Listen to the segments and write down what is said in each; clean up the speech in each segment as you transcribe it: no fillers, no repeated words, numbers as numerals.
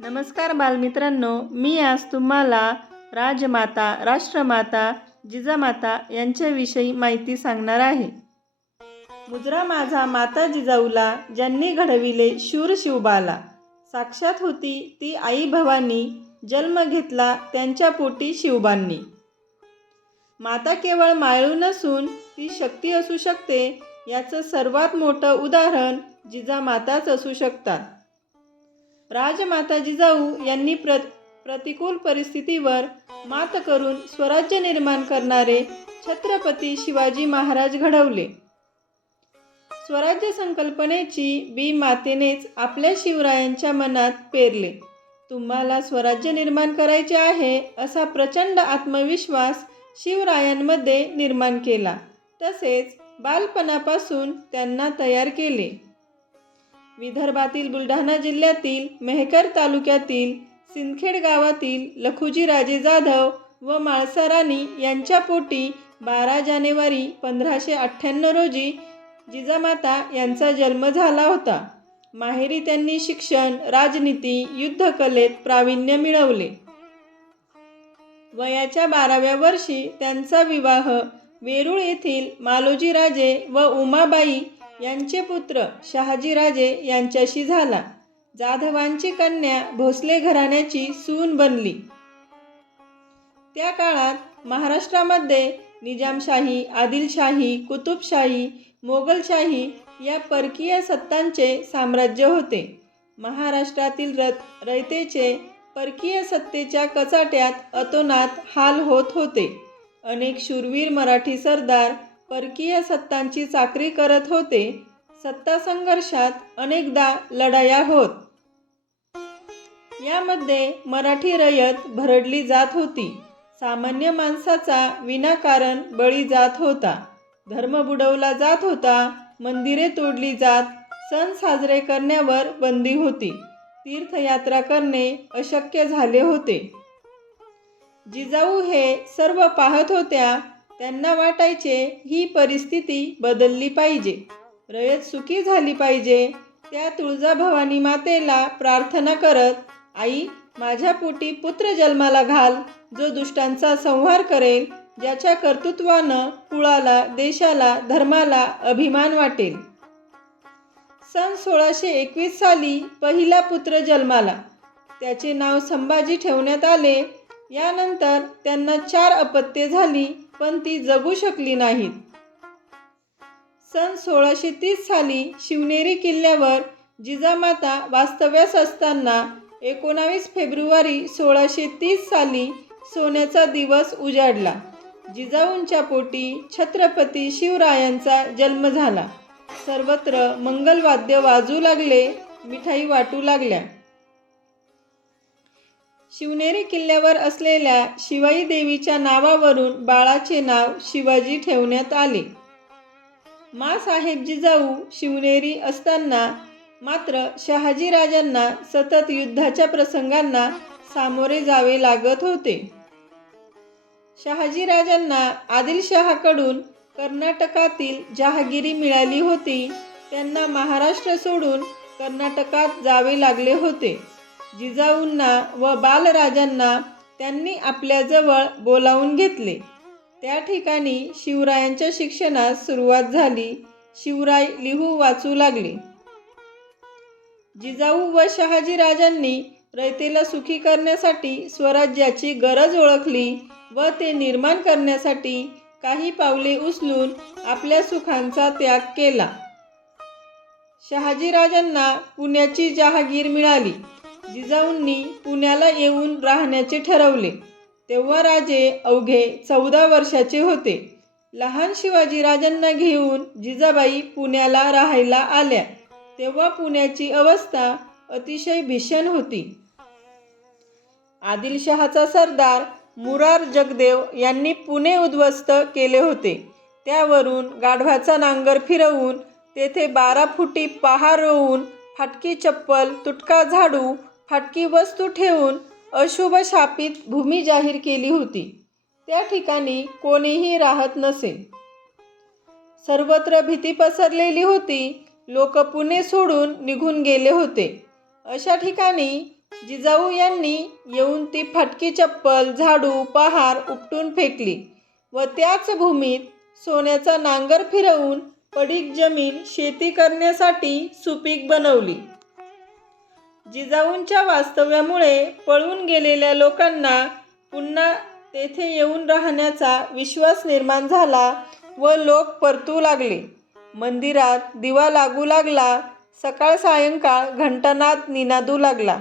नमस्कार बालमित्रांनो, मी आज तुम्हाला राजमाता, राष्ट्रमाता, जिजामाता यांच्याविषयी माहिती सांगणार आहे. मुजरा माझा माता जिजाऊला, ज्यांनी घडविले शूर शिवबाला. साक्षात होती ती आई भवानी, जन्म घेतला त्यांच्या पोटी शिवबांनी. माता केवळ मायळू नसून ती शक्ती असू शकते, याचं सर्वात मोठं उदाहरण जिजामाताच असू शकतात. राजमाता जिजाऊ यांनी प्रतिकूल परिस्थितीवर मात करून स्वराज्य निर्माण करणारे छत्रपती शिवाजी महाराज घडवले. स्वराज्य संकल्पनेची बी मातेनेच आपल्या शिवरायांच्या मनात पेरले. तुम्हाला स्वराज्य निर्माण करायचे आहे असा प्रचंड आत्मविश्वास शिवरायांमध्ये निर्माण केला. तसेच बालपणापासून त्यांना तयार केले. विदर्भातील बुलढाणा जिल्ह्यातील मेहकर तालुक्यातील सिंदखेड गावातील लखुजीराजे जाधव व माळसा राणी यांच्या पोटी 12 जानेवारी 1598 रोजी जिजामाता यांचा जन्म झाला होता. माहेरी त्यांनी शिक्षण, राजनीती, युद्धकलेत प्रावीण्य मिळवले. वयाच्या 12व्या वर्षी त्यांचा विवाह वेरूळ येथील मालोजीराजे व उमाबाई यांचे पुत्र शहाजीराजे यांच्याशी झाला. जाधवांची कन्या भोसले घराण्याची सून बनली. त्या काळात महाराष्ट्रामध्ये निजामशाही, आदिलशाही, कुतुबशाही, मोगलशाही या परकीय सत्तांचे साम्राज्य होते. महाराष्ट्रातील रयतेचे परकीय सत्तेच्या कचाट्यात अतोनात हाल होत होते. अनेक शूरवीर मराठी सरदार परकीय सत्तांची चाकरी करत होते. सत्ता संघर्षात अनेकदा लढाया होत. यामध्ये मराठी रयत भरडली जात होती. सामान्य माणसाचा विनाकारण बळी जात होता. धर्म बुडवला जात होता. मंदिरे तोडली जात. सण साजरे करण्यावर बंदी होती. तीर्थयात्रा करणे अशक्य झाले होते. जिजाऊ हे सर्व पाहत होत्या. त्यांना वाटायचे ही परिस्थिती बदलली पाहिजे, रयत सुखी झाली पाहिजे. त्या तुळजाभवानी मातेला प्रार्थना करत, आई माझ्या पोटी पुत्र जन्माला घाल, जो दुष्टांचा संहार करेल, ज्याच्या कर्तृत्वानं कुळाला, देशाला, धर्माला अभिमान वाटेल. सन 1621 साली पहिला पुत्र जन्माला. त्याचे नाव संभाजी ठेवण्यात आले. यानंतर त्यांना 4 अपत्ये झाली, पण ती जगू शकली नाहीत. सन 1630 साली शिवनेरी किल्ल्यावर जिजामाता वास्तव्यास असताना 19 फेब्रुवारी 1630 साली सोन्याचा दिवस उजाडला. जिजाऊंच्या पोटी छत्रपती शिवरायांचा जन्म झाला. सर्वत्र मंगलवाद्य वाजू लागले, मिठाई वाटू लागल्या. शिवनेरी किल्ल्यावर असलेल्या शिवाई देवीच्या नावावरून बाळाचे नाव शिवाजी ठेवण्यात आले. माँसाहेब जिजाऊ शिवनेरी असताना मात्र शहाजीराजांना सतत युद्धाच्या प्रसंगांना सामोरे जावे लागत होते. शहाजीराजांना आदिलशहाकडून कर्नाटकातील जहागिरी मिळाली होती. त्यांना महाराष्ट्र सोडून कर्नाटकात जावे लागले होते. जिजाऊंना व बालराजांना त्यांनी आपल्याजवळ बोलावून घेतले. त्या ठिकाणी शिवरायांच्या शिक्षणास सुरुवात झाली. शिवराय लिहू वाचू लागले. जिजाऊ व शहाजीराजांनी रयतेला सुखी करण्यासाठी स्वराज्याची गरज ओळखली व ते निर्माण करण्यासाठी काही पावले उचलून आपल्या सुखांचा त्याग केला. शहाजीराजांना पुण्याची जहागीर मिळाली. जिजाऊंनी पुण्याला येऊन राहण्याचे ठरवले. तेव्हा राजे अवघे 14 वर्षाचे होते. लहान शिवाजीराजांना घेऊन जिजाबाई पुण्याला राहायला आल्या. तेव्हा पुण्याची अवस्था अतिशय भीषण होती. आदिलशहाचा सरदार मुरार जगदेव यांनी पुणे उद्ध्वस्त केले होते. त्यावरून गाढवाचा नांगर फिरवून तेथे 12 फुटी पहार रोवून फाटकी चप्पल, तुटका झाडू, फाटकी वस्तू ठेवून अशुभ शापित भूमी जाहीर केली होती. त्या ठिकाणी कोणीही राहत नसे. सर्वत्र भीती पसरलेली होती. लोक पुणे सोडून निघून गेले होते. अशा ठिकाणी जिजाऊ यांनी येऊन ती फाटकी चप्पल, झाडू, पहार उपटून फेकली व त्याच भूमीत सोन्याचा नांगर फिरवून पडीक जमीन शेती करण्यासाठी सुपीक बनवली. जिजाऊंच्या वास्तव्यामुळे पळून गेलेल्या लोकांना पुन्हा तेथे येऊन राहण्याचा विश्वास निर्माण झाला व लोक परतू लागले. मंदिरात दिवा लागू लागला. सकाळ सायंकाळ घंटानाद निनादू लागला.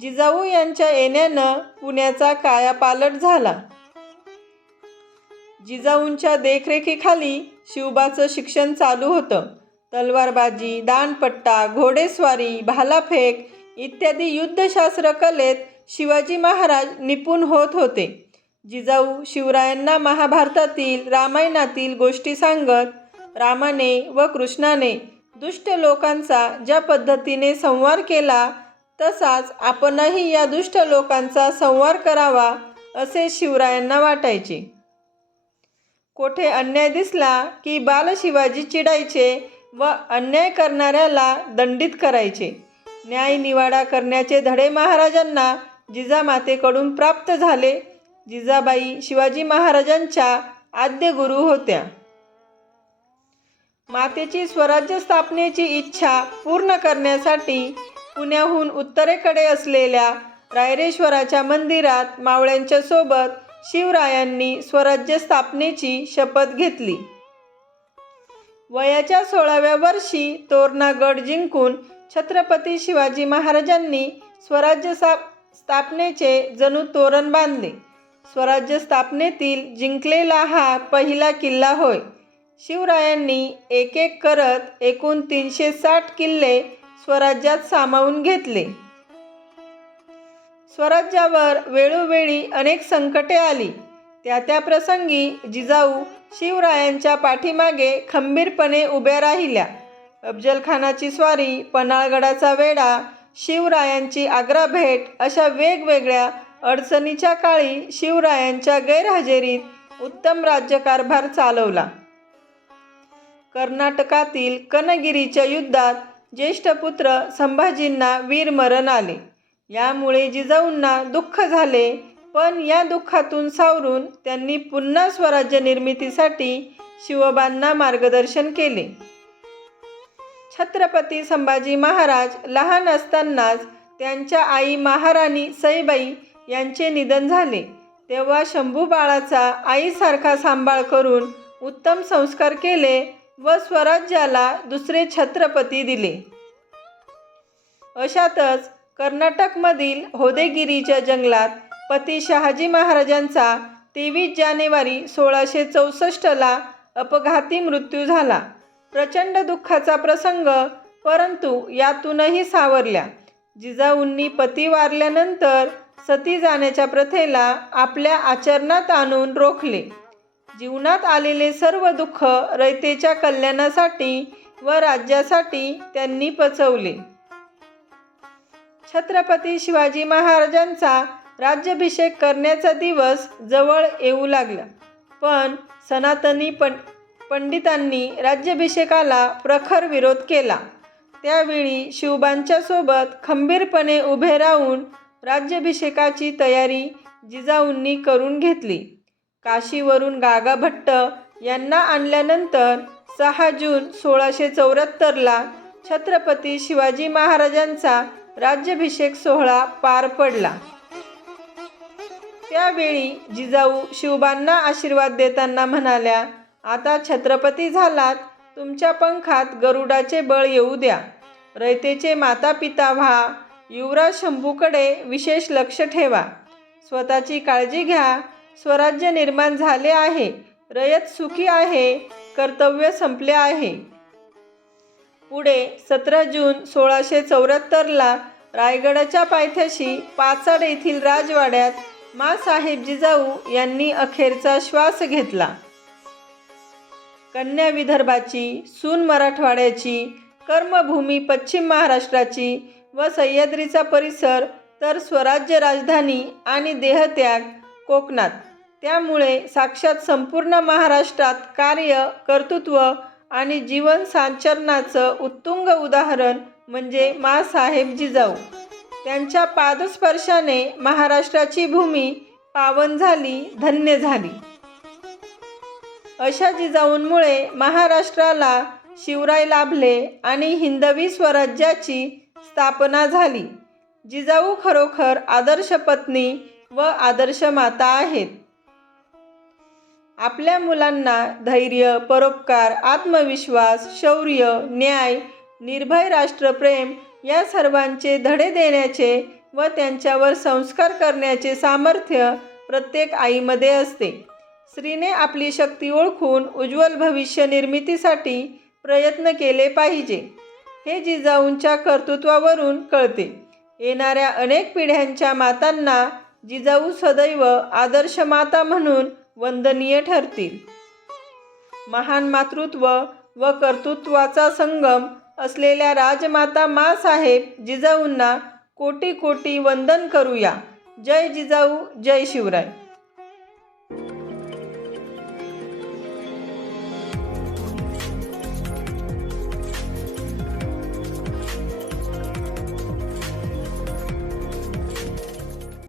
जिजाऊ यांच्या येण्यानं पुण्याचा कायापालट झाला. जिजाऊंच्या देखरेखीखाली शिवबाचं शिक्षण चालू होतं. तलवारबाजी, दांडपट्टा, घोडेस्वारी, भालाफेक इत्यादी युद्धशास्त्र कलेत शिवाजी महाराज निपुण होत होते. जिजाऊ शिवरायांना महाभारतातील, रामायणातील गोष्टी सांगत रामाने व कृष्णाने दुष्ट लोकांचा ज्या पद्धतीने संहार केला तसाच आपणही या दुष्ट लोकांचा संहार करावा असे शिवरायांना वाटायचे. कोठे अन्याय दिसला की बाल शिवाजी चिडायचे व अन्याय करणाऱ्याला दंडित करायचे. न्याय निवाडा करण्याचे धडे महाराजांना जिजामातेकडून प्राप्त झाले. जिजाबाई शिवाजी महाराजांच्या आद्य गुरु होत्या. मातेची स्वराज्य स्थापनेची इच्छा पूर्ण करण्यासाठी पुण्याहून उत्तरेकडे असलेल्या रायरेश्वराच्या मंदिरात मावळ्यांच्या सोबत शिवरायांनी स्वराज्य स्थापनेची शपथ घेतली. वयाच्या 16व्या वर्षी तोरणा गड जिंकून छत्रपती शिवाजी महाराजांनी स्वराज्य स्थापनेचे जणू तोरण बांधले. स्वराज्य स्थापनेतील जिंकलेला हा पहिला किल्ला होय. शिवरायांनी एक एक करत एकूण 360 किल्ले स्वराज्यात सामावून घेतले. स्वराज्यावर वेळोवेळी अनेक संकटे आली. त्या प्रसंगी जिजाऊ शिवरायांच्या पाठीमागे खंबीरपणे उभ्या राहिल्या. अफजलखानाची स्वारी, पन्हाळगडाचा वेढा, शिवरायांची आग्रा भेट अशा वेगवेगळ्या अडचणीच्या काळी शिवरायांच्या गैरहजेरीत उत्तम राज्यकारभार चालवला. कर्नाटकातील कनगिरीच्या युद्धात ज्येष्ठ पुत्र संभाजींना वीरमरण आले. यामुळे जिजाऊंना दुःख झाले, पण या दुःखातून सावरून त्यांनी पुन्हा स्वराज्य निर्मितीसाठी शिवबांना मार्गदर्शन केले. छत्रपती संभाजी महाराज लहान असतानाच त्यांच्या आई महाराणी सईबाई यांचे निधन झाले. तेव्हा शंभू बाळाचा आईसारखा सांभाळ करून उत्तम संस्कार केले व स्वराज्याला दुसरे छत्रपती दिले. अशातच कर्नाटकमधील होदेगिरीच्या जंगलात पती शहाजी महाराजांचा 23 जानेवारी 1664ला अपघाती मृत्यू झाला. प्रचंड दुःखाचा प्रसंग, परंतु यातूनही सावरल्या. जिजाऊंनी पती वारल्यानंतर सती जाण्याच्या प्रथेला आपल्या आचरणात आणून रोखले. जीवनात आलेले सर्व दुःख रयतेच्या कल्याणासाठी व राज्यासाठी त्यांनी पचवले. छत्रपती शिवाजी महाराजांचा राज्याभिषेक करण्याचा दिवस जवळ येऊ लागला, पण सनातनी पंडितांनी राज्याभिषेकाला प्रखर विरोध केला. त्यावेळी शिवबांच्या सोबत खंबीरपणे उभे राहून राज्याभिषेकाची तयारी जिजाऊंनी करून घेतली. काशीवरून गागा भट्ट यांना आणल्यानंतर 6 जून 1674ला छत्रपती शिवाजी महाराजांचा राज्याभिषेक सोहळा पार पडला. त्यावेळी जिजाऊ शिवबांना आशीर्वाद देताना म्हणाल्या, आता छत्रपती झालात, तुमच्या पंखात गरुडाचे बळ येऊ द्या. रयतेचे माता पिता व्हा. युवराज शंभूकडे विशेष लक्ष ठेवा. स्वतःची काळजी घ्या. स्वराज्य निर्माण झाले आहे. रयत सुखी आहे. कर्तव्य संपले आहे. पुढे 17 जून 1674ला रायगडाच्या पायथ्याशी पाचाड येथील राजवाड्यात माँसाहेब जिजाऊ यांनी अखेरचा श्वास घेतला. कन्या विदर्भाची, सून मराठवाड्याची, कर्मभूमी पश्चिम महाराष्ट्राची व सह्याद्रीचा परिसर, तर स्वराज्य राजधानी आणि देहत्याग कोकणात. त्यामुळे साक्षात संपूर्ण महाराष्ट्रात कार्य, कर्तृत्व आणि जीवन संचरणाचं उत्तुंग उदाहरण म्हणजे माँसाहेब जिजाऊ. त्यांच्या पादस्पर्शाने महाराष्ट्राची भूमी पावन झाली, धन्य झाली. अशा जिजाऊंमुळे महाराष्ट्राला शिवराय लाभले आणि हिंदवी स्वराज्याची स्थापना झाली. जिजाऊ खरोखर आदर्श पत्नी व आदर्श माता आहेत. आपल्या मुलांना धैर्य, परोपकार, आत्मविश्वास, शौर्य, न्याय, निर्भय राष्ट्रप्रेम या सर्वांचे धडे देण्याचे व त्यांच्यावर संस्कार करण्याचे सामर्थ्य प्रत्येक आईमध्ये असते. स्त्रीने आपली शक्ती ओळखून उज्ज्वल भविष्य निर्मितीसाठी प्रयत्न केले पाहिजे, हे जिजाऊंच्या कर्तृत्वावरून कळते. येणाऱ्या अनेक पिढ्यांच्या मातांना जिजाऊ सदैव आदर्श माता म्हणून वंदनीय ठरतील. महान मातृत्व व कर्तृत्वाचा संगम असलेल्या राजमाता माँसाहेब जिजाऊंना कोटी कोटी वंदन करूया. जय जिजाऊ, जय शिवराय.